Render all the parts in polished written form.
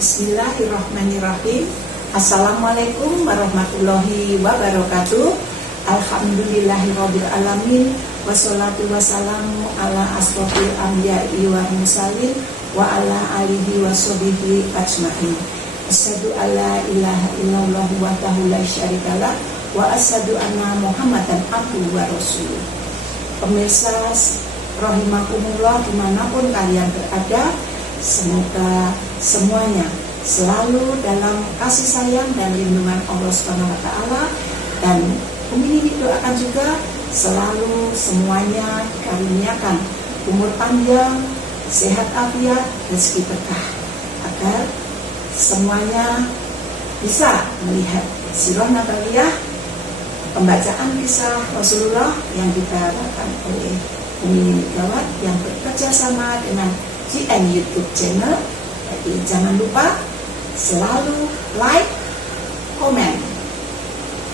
Bismillahirrahmanirrahim. Assalamualaikum warahmatullahi wabarakatuh. Alhamdulillahirabbil alamin. Wassalatu wassalamu ala asrofil anbiya'i wal mursalin wa ala alihi washabihi ajmain. Asyhadu alla ilaha illallah wahdahu la syarikalah wa asyhadu anna Muhammadan abduhu wa rasuluh. Pemirsa rahimakumullah dimanapun kalian berada, semoga semuanya selalu dalam kasih sayang dan lindungan Allah SWT, dan Umi Nini doakan juga selalu semuanya dikaruniakan umur panjang, sehat afiat, rezeki berkah, agar semuanya bisa melihat sirah nabawiyah, pembacaan kisah Rasulullah yang dibawakan oleh Umi Nini Gawat yang bekerja sama dengan GN YouTube channel. Jadi jangan lupa selalu like, komen,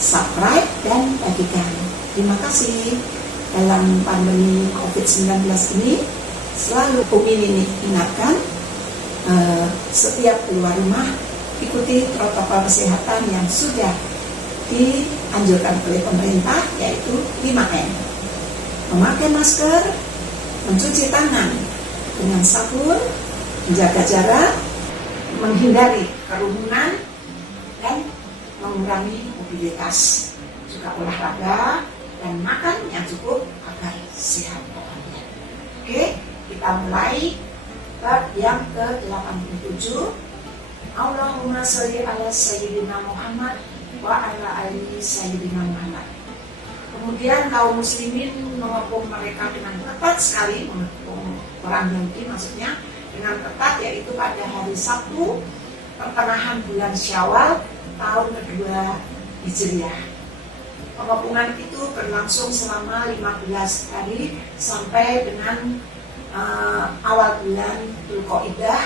subscribe, dan bagikan. Terima kasih. Dalam pandemi COVID-19 ini selalu Umi Nini ingatkan, setiap keluar rumah ikuti protokol kesehatan yang sudah dianjurkan oleh pemerintah, yaitu 5M. Memakai masker, mencuci tangan dengan sabun, menjaga jarak, menghindari kerumunan, dan mengurangi mobilitas. Juga olahraga dan makan yang cukup agar sehat pokoknya. Oke, kita mulai bab yang ke-87. Allahumma sholli ala sayyidina Muhammad wa ala ali sayyidina Muhammad. Kemudian kaum muslimin mengepung mereka dengan ketat sekali, mengepung orang Yahudi maksudnya dengan ketat, yaitu pada hari Sabtu pertengahan bulan Syawal tahun kedua Hijriah. Pengepungan itu berlangsung selama 15 hari sampai dengan awal bulan Dzulqa'dah.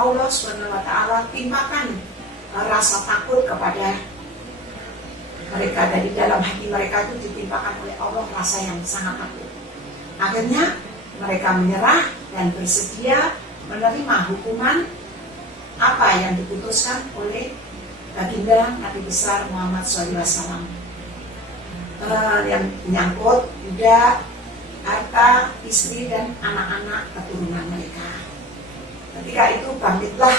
Allah SWT timpakan rasa takut kepada mereka. Dari dalam hati mereka itu ditimpakan oleh Allah rasa yang sangat takut. Akhirnya mereka menyerah dan bersedia menerima hukuman apa yang diputuskan oleh baginda Nabi besar Muhammad SAW, yang menyangkut budak, harta, istri, dan anak-anak keturunan mereka. Ketika itu bangkitlah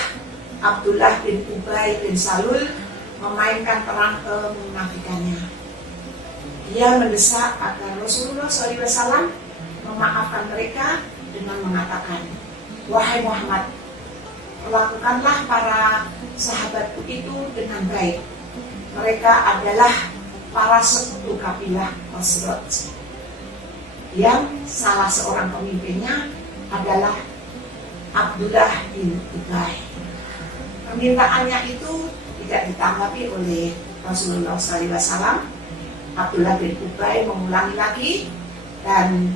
Abdullah bin Ubay bin Salul memainkan peran kemunafikannya. Dia mendesak agar Rasulullah SAW memaafkan mereka dengan mengatakan, "Wahai Muhammad, perlakukanlah para sahabatku itu dengan baik. Mereka adalah para sekutu kabilah Khazraj, yang salah seorang pemimpinnya adalah Abdullah bin Ubay." Permintaannya itu tidak ditanggapi oleh Rasulullah SAW. Abdullah bin Ubay mengulangi lagi dan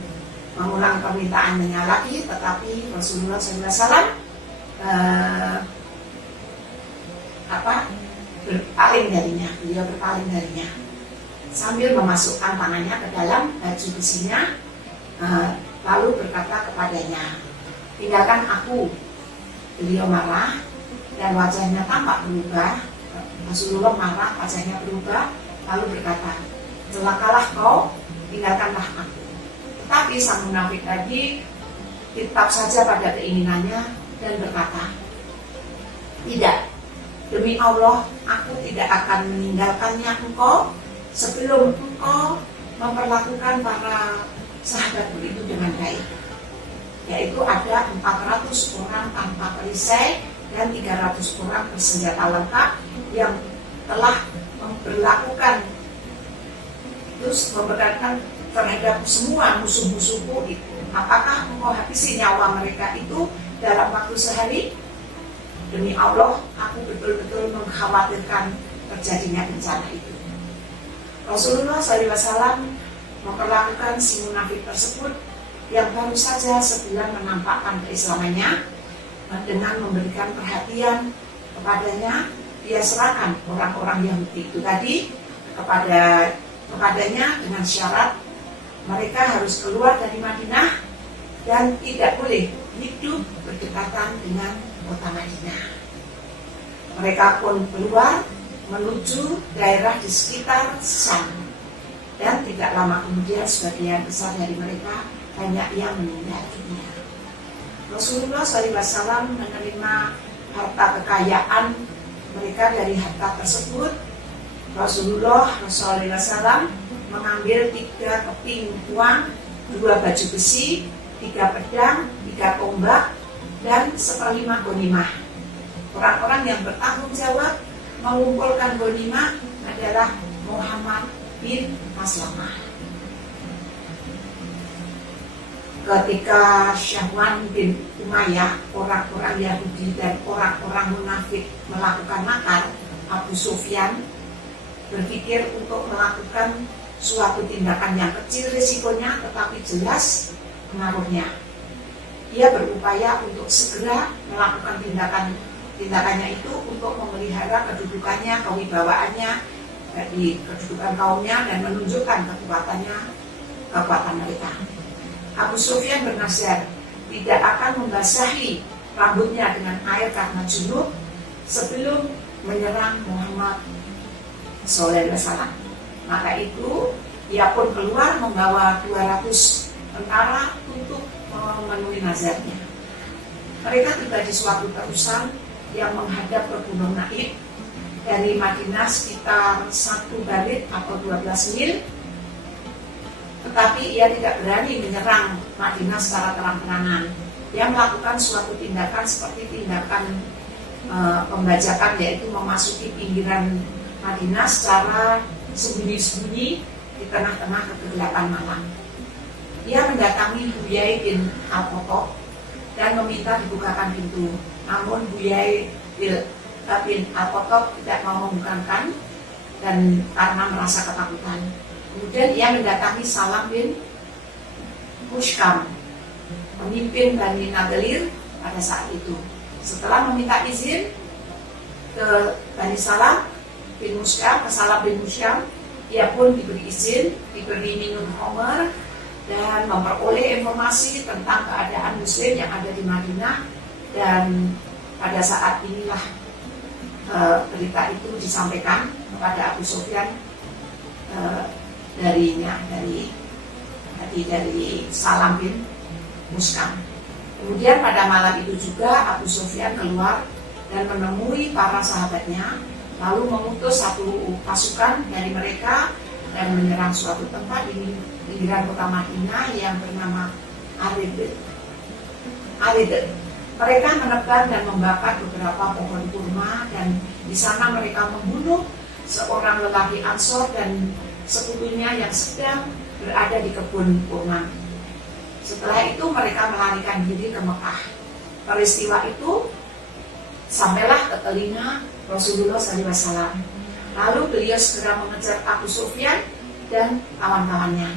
mengulang permintaannya lagi, tetapi Rasulullah SAW berpaling darinya. Beliau berpaling darinya sambil memasukkan tangannya ke dalam baju besinya, lalu berkata kepadanya, "Tinggalkan aku." Beliau marah dan wajahnya tampak berubah. Rasulullah marah, wajahnya berubah, lalu berkata, "Celakalah kau, tinggalkanlah aku." Tetapi sang munafik tadi tetap saja pada keinginannya dan berkata, "Tidak, demi Allah, aku tidak akan meninggalkannya engkau sebelum engkau memperlakukan para sahabatku itu dengan baik." Yaitu ada 400 orang tanpa perisai dan 300 orang bersenjata lengkap yang telah memperlakukan, terus memperlakukan terhadap semua musuh-musuhku itu. Apakah engkau habisi nyawa mereka itu dalam waktu sehari? Demi Allah, aku betul-betul mengkhawatirkan terjadinya bencana itu. Rasulullah SAW memperlakukan si munafik tersebut yang baru saja sebulan menampakkan keislamannya, dengan memberikan perhatian kepadanya. Dia serahkan orang-orang Yahudi itu tadi kepadanya dengan syarat mereka harus keluar dari Madinah dan tidak boleh hidup berdekatan dengan kota Madinah. Mereka pun keluar menuju daerah di sekitar Syam. Dan tidak lama kemudian sebagian besar dari mereka banyak yang meninggal dunia. Rasulullah SAW menerima harta kekayaan mereka. Dari harta tersebut Rasulullah SAW mengambil 3 keping uang, 2 baju besi, 3 pedang, 3 tombak, dan 1/5 ghanimah. Orang-orang yang bertanggung jawab mengumpulkan ghanimah adalah Muhammad bin Maslamah. Ketika Syahwan bin Umayyah, orang-orang Yahudi dan orang-orang munafik melakukan makar, Abu Sufyan berpikir untuk melakukan suatu tindakan yang kecil risikonya tetapi jelas pengaruhnya. Ia berupaya untuk segera melakukan tindakannya itu untuk memelihara kedudukannya, kewibawaannya di kedudukan kaumnya dan menunjukkan kekuatan mereka. Abu Sufyan bernasihat tidak akan membasahi rambutnya dengan air karena junub sebelum menyerang Muhammad SAW. Maka itu ia pun keluar membawa 200 tentara untuk memenuhi nazarnya. Mereka tiba di suatu terusan yang menghadap ke Gunung Naib dari Madinah sekitar 1 barid atau 12 mil. Tetapi ia tidak berani menyerang Madinah secara terang-terangan. Dia melakukan suatu tindakan seperti tindakan pembajakan, yaitu memasuki pinggiran Madinah secara sembunyi-sembunyi di tengah-tengah kegelapan malam. Ia mendatangi Huyai bin Al-Khotob dan meminta dibukakan pintu. Namun Huyai bin Al-Khotob tidak mau membukakan dan karena merasa ketakutan. Kemudian ia mendatangi Salam bin Mushkam, pemimpin Bani Nadalir pada saat itu. Setelah meminta izin ke Bani Salam bin Mushkam, ke Salam bin Mushkam, ia pun diberi izin, diberi minum khamr dan memperoleh informasi tentang keadaan Muslim yang ada di Madinah. Dan pada saat inilah berita itu disampaikan kepada Abu Sufyan dari Salam bin Mushkam. Kemudian pada malam itu juga Abu Sufyan keluar dan menemui para sahabatnya, lalu mengutus satu pasukan dari mereka dan menyerang suatu tempat di pinggiran kota Madinah yang bernama Arid. Mereka menebang dan membakar beberapa pohon kurma, dan di sana mereka membunuh seorang lelaki Ansor dan sepupunya yang sedang berada di kebun kurma. Setelah itu mereka melarikan diri ke Mekah. Peristiwa itu sampailah ke telinga Rasulullah SAW. Lalu beliau segera mengejar Abu Sufyan dan kawan-kawannya.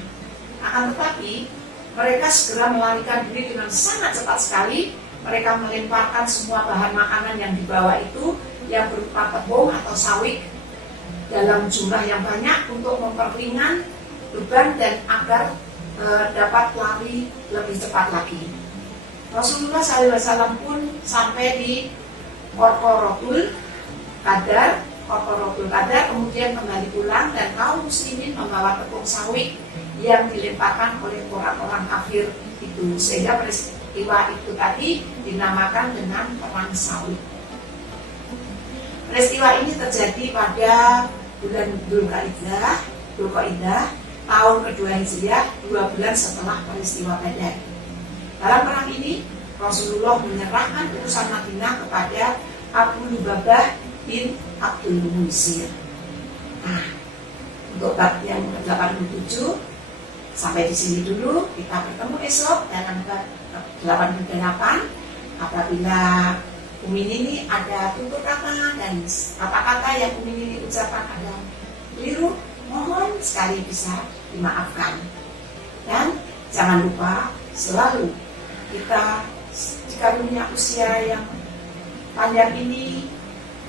Akan tetapi mereka segera melarikan diri dengan sangat cepat sekali. Mereka melemparkan semua bahan makanan yang dibawa itu, yang berupa tepung atau sawit, dalam jumlah yang banyak untuk memperringan beban dan agar dapat lari lebih cepat lagi. Rasulullah SAW pun sampai di Qorqoratul Qadar, kemudian kembali pulang dan kaum muslimin membawa tepung sawit yang dilemparkan oleh orang-orang kafir itu, sehingga peristiwa itu tadi dinamakan dengan perang sawit. Peristiwa ini terjadi pada bulan Dzulqa'dah tahun kedua Hijriah, 2 bulan setelah peristiwa Badar. Dalam perang ini Rasulullah menyerahkan urusan Madinah kepada Abu Lubabah bin Abdul Muisir. Nah, untuk bab yang ke-87 sampai di sini dulu. Kita bertemu esok dalam bab 88. Apabila Umi Nini ada tutur kata dan kata-kata yang Umi Nini ucapkan ada keliru, mohon sekali bisa dimaafkan. Dan jangan lupa selalu kita jika punya usia yang panjang ini,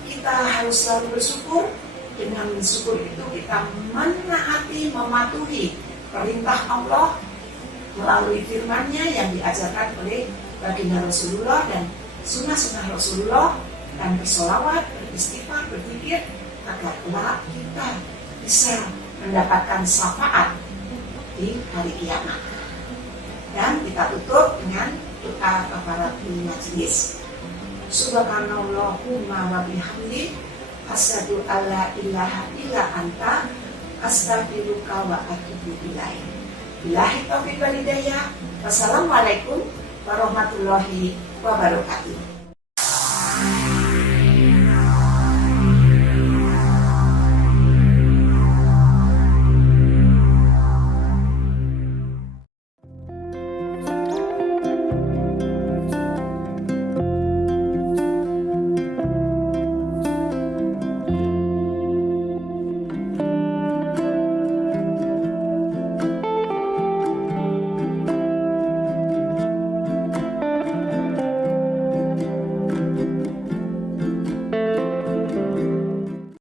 kita harus selalu bersyukur. Dengan bersyukur itu kita menaati, mematuhi perintah Allah melalui firman-Nya yang diajarkan oleh baginda Rasulullah dan sunnah-sunnah Rasulullah, dan bersolawat, beristighfar, berpikir agar kelak kita bisa mendapatkan syafaat di hari kiamat. Dan kita tutup dengan doa kafaratul majlis. Subhanallahumma wa bihamdi asyhadu alla ilaha illa anta astaghfiruka wa atubu ilaik. Billahi taufiq wal hidayah. Wassalamualaikum warahmatullahi wabarakatuh.